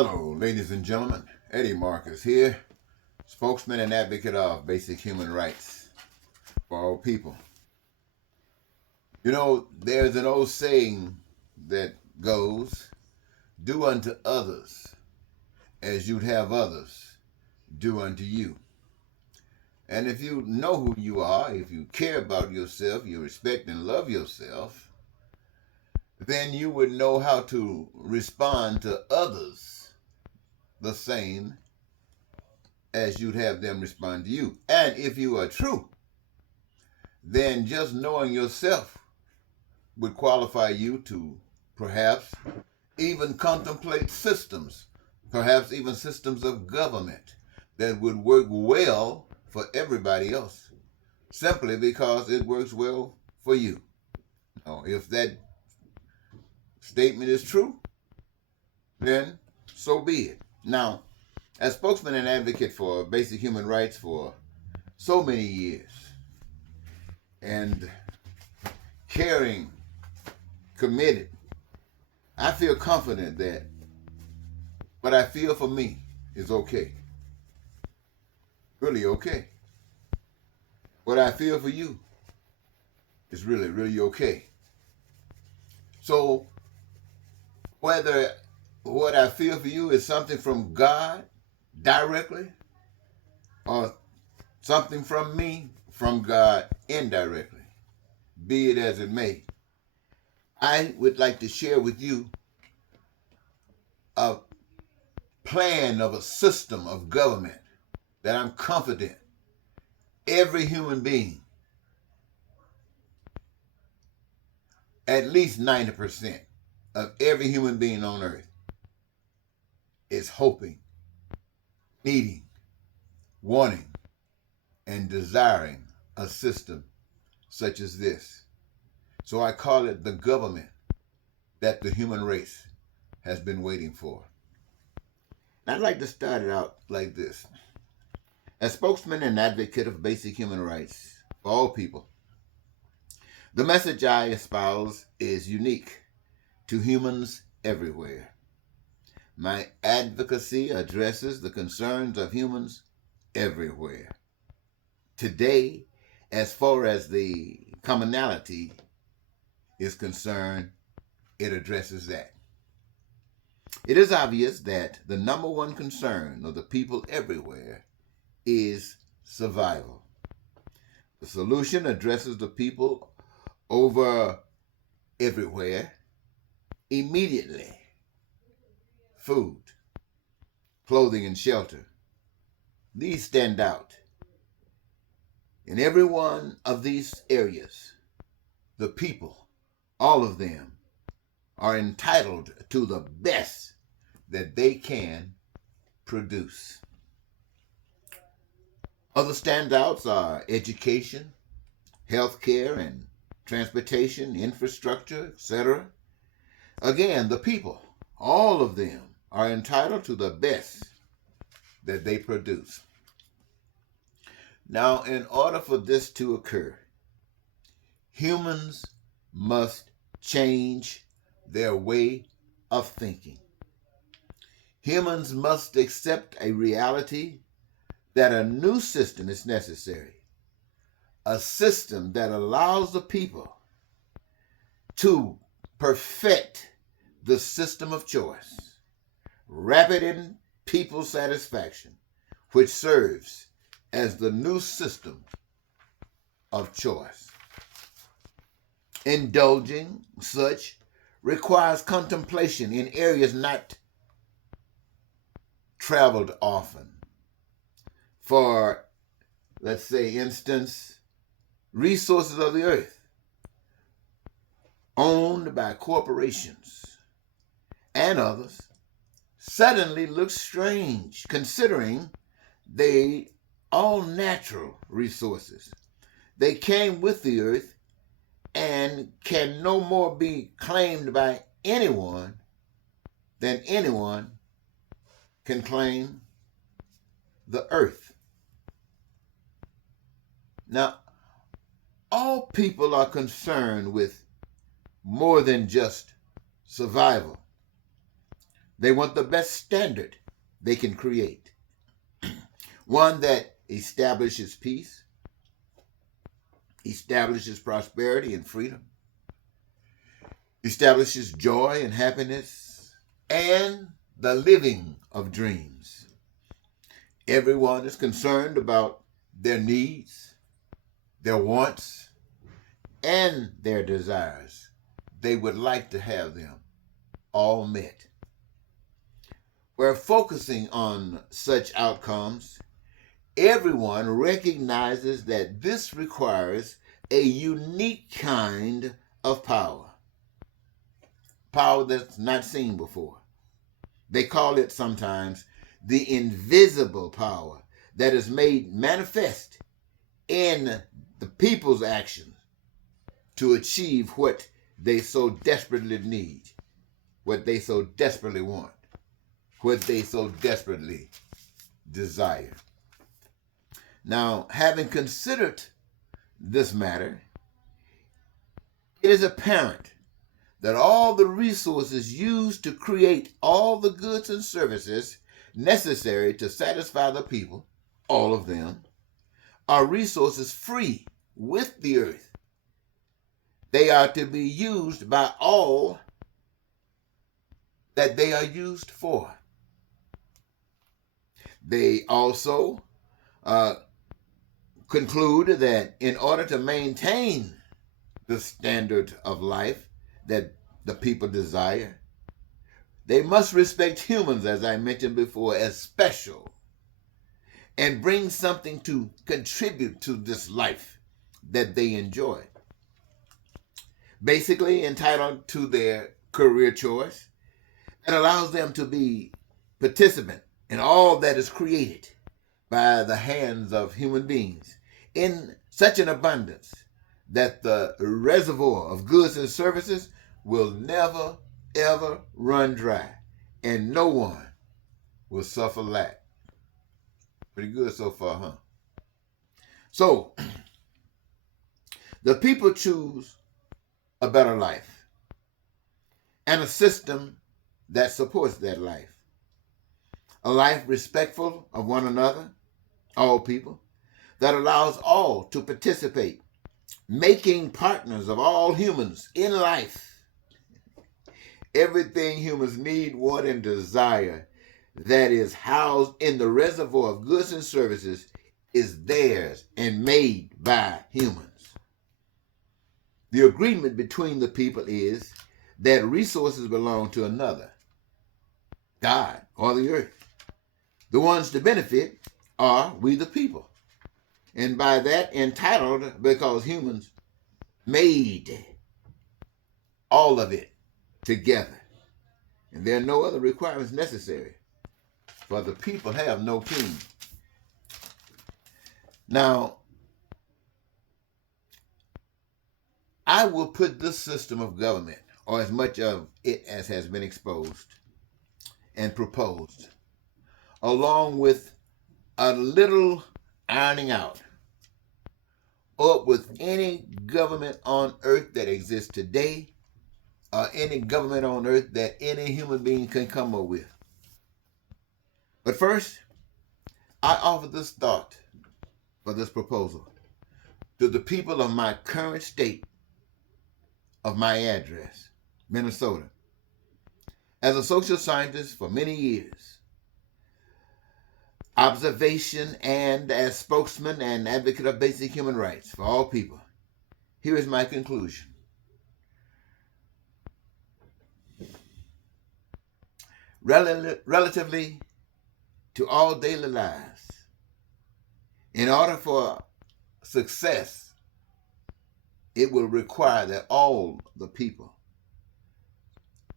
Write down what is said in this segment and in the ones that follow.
Hello, ladies and gentlemen. Eddie Marcus here, spokesman and advocate of basic human rights for all people. You know, there's an old saying that goes, do unto others as you'd have others do unto you. And if you know who you are, if you care about yourself, you respect and love yourself, then you would know how to respond to others the same as you'd have them respond to you. And if you are true, then just knowing yourself would qualify you to perhaps even contemplate systems, perhaps even systems of government that would work well for everybody else, simply because it works well for you. Now, if that statement is true, then so be it. Now, as spokesman and advocate for basic human rights for so many years, and caring, committed, I feel confident that what I feel for me is okay. Really okay. What I feel for you is really, really okay. So, whether what I feel for you is something from God directly or something from me from God indirectly, be it as it may, I would like to share with you a plan of a system of government that I'm confident every human being, at least 90% of every human being on earth, is hoping, needing, wanting, and desiring a system such as this. So I call it the government that the human race has been waiting for. And I'd like to start it out like this. As spokesman and advocate of basic human rights for all people, the message I espouse is unique to humans everywhere. My advocacy addresses the concerns of humans everywhere. Today, as far as the commonality is concerned, it addresses that. It is obvious that the number one concern of the people everywhere is survival. The solution addresses the people over everywhere immediately. Food, clothing, and shelter. These stand out. In every one of these areas, the people, all of them, are entitled to the best that they can produce. Other standouts are education, healthcare, and transportation, infrastructure, etc. Again, the people, all of them, are entitled to the best that they produce. Now, in order for this to occur, humans must change their way of thinking. Humans must accept a reality that a new system is necessary, a system that allows the people to perfect the system of choice, wrap it in people's satisfaction, which serves as the new system of choice. Indulging such requires contemplation in areas not traveled often. For, let's say, instance, resources of the earth owned by corporations and others suddenly look strange, considering they all natural resources. They came with the earth and can no more be claimed by anyone than anyone can claim the earth. Now, all people are concerned with more than just survival. They want the best standard they can create, one that establishes peace, establishes prosperity and freedom, establishes joy and happiness, and the living of dreams. Everyone is concerned about their needs, their wants, and their desires. They would like to have them all met. Where focusing on such outcomes, everyone recognizes that this requires a unique kind of power. Power that's not seen before. They call it sometimes the invisible power that is made manifest in the people's actions to achieve what they so desperately need, what they so desperately want, what they so desperately desire. Now, having considered this matter, it is apparent that all the resources used to create all the goods and services necessary to satisfy the people, all of them, are resources free with the earth. They are to be used by all that they are used for. They also conclude that in order to maintain the standard of life that the people desire, they must respect humans, as I mentioned before, as special and bring something to contribute to this life that they enjoy. Basically entitled to their career choice that allows them to be participant in all that is created by the hands of human beings in such an abundance that the reservoir of goods and services will never, ever run dry, and no one will suffer lack. Pretty good so far, huh? So, the people choose a better life and a system that supports that life. A life respectful of one another, all people, that allows all to participate, making partners of all humans in life. Everything humans need, want, and desire that is housed in the reservoir of goods and services is theirs and made by humans. The agreement between the people is that resources belong to another, God or the earth. The ones to benefit are we the people. And by that entitled because humans made all of it together. And there are no other requirements necessary, for the people have no king. Now, I will put this system of government, or as much of it as has been exposed and proposed, along with a little ironing out, up with any government on earth that exists today, or any government on earth that any human being can come up with. But first, I offer this thought for this proposal to the people of my current state of my address, Minnesota. As a social scientist for many years, observation, and as spokesman and advocate of basic human rights for all people, here is my conclusion. Relatively to all daily lives, in order for success, it will require that all the people,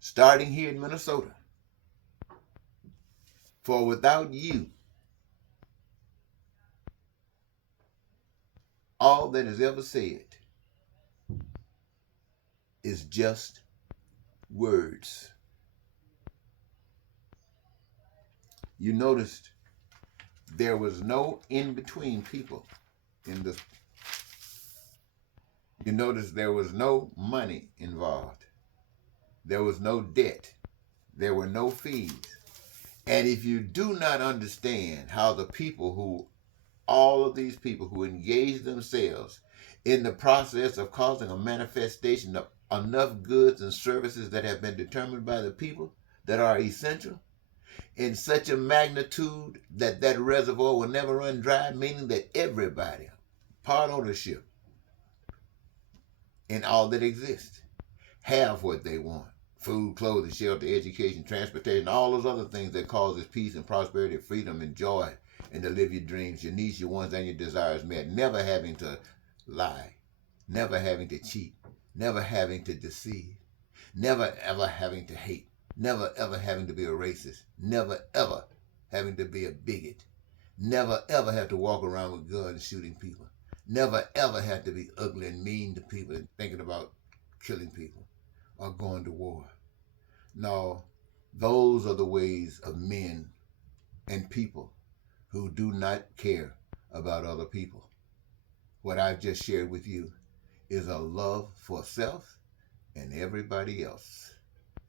starting here in Minnesota, for without you, all that is ever said is just words. You noticed there was no in-between people in this. You noticed there was no money involved. There was no debt. There were no fees. And if you do not understand how the people who, all of these people who engage themselves in the process of causing a manifestation of enough goods and services that have been determined by the people that are essential in such a magnitude that that reservoir will never run dry, meaning that everybody, part ownership in all that exists, have what they want. Food, clothing, shelter, education, transportation, all those other things that causes peace and prosperity, freedom and joy, and to live your dreams, your needs, your wants, and your desires met. Never having to lie, never having to cheat, never having to deceive, never ever having to hate, never ever having to be a racist, never ever having to be a bigot, never ever have to walk around with guns shooting people, never ever have to be ugly and mean to people and thinking about killing people or going to war. No, those are the ways of men and people who do not care about other people. What I've just shared with you is a love for self and everybody else.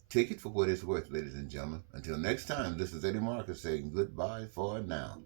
Take it for what it's worth, ladies and gentlemen. Until next time, this is Eddie Marcus saying goodbye for now.